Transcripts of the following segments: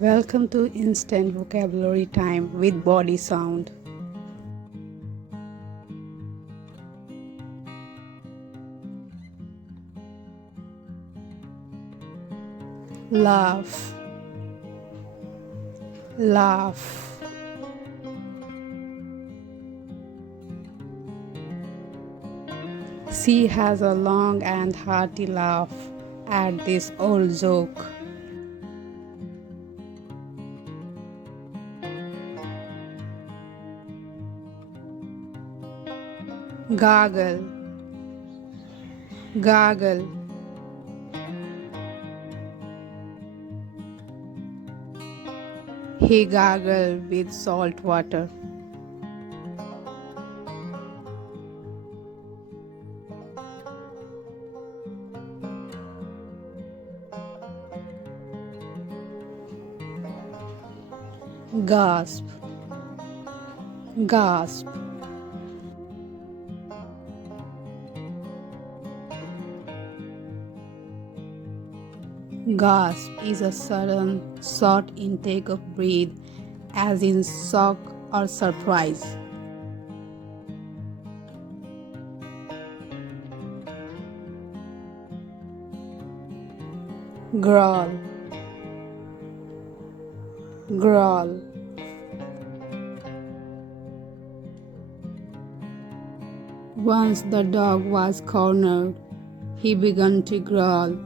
Welcome to Instant Vocabulary Time with Body Sound. Laugh, laugh. She has a long and hearty laugh at this old joke. Gargle, gargle. He gargled with salt water. Gasp, gasp. Gasp is a sudden, short intake of breath, as in shock or surprise. Growl, growl. Once the dog was cornered, he began to growl.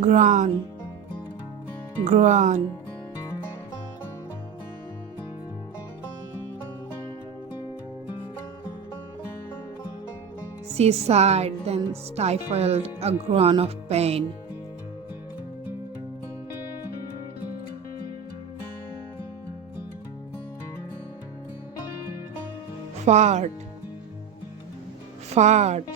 Groan, groan. She sighed, then stifled a groan of pain. Fart, fart.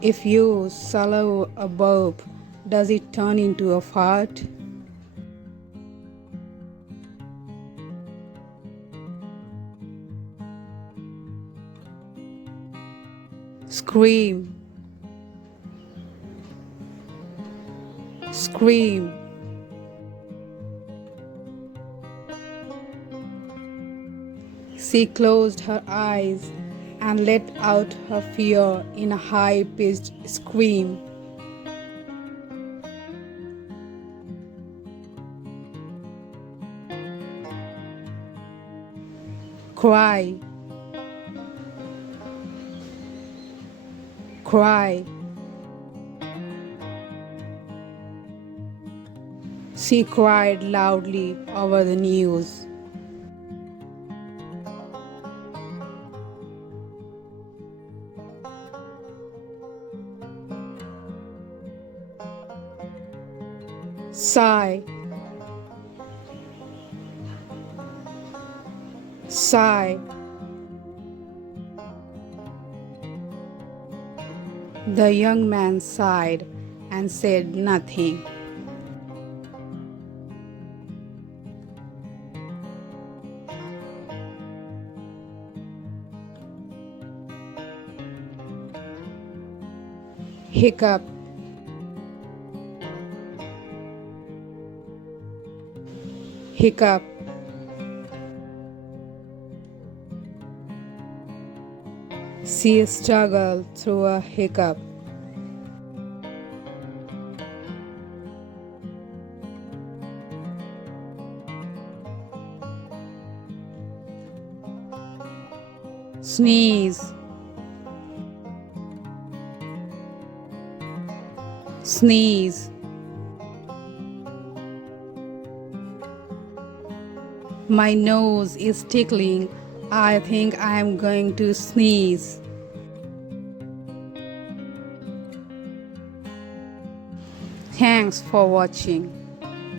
If you swallow a burp, does it turn into a fart? Scream, scream. She closed her eyes and let out her fear in a high-pitched scream. Cry, cry. She cried loudly over the news. Sigh, sigh. The young man sighed and said nothing. Hiccup, hiccup. She struggled through a hiccup. Sneeze, sneeze. My nose is tickling. I think I am going to sneeze. Thanks for watching.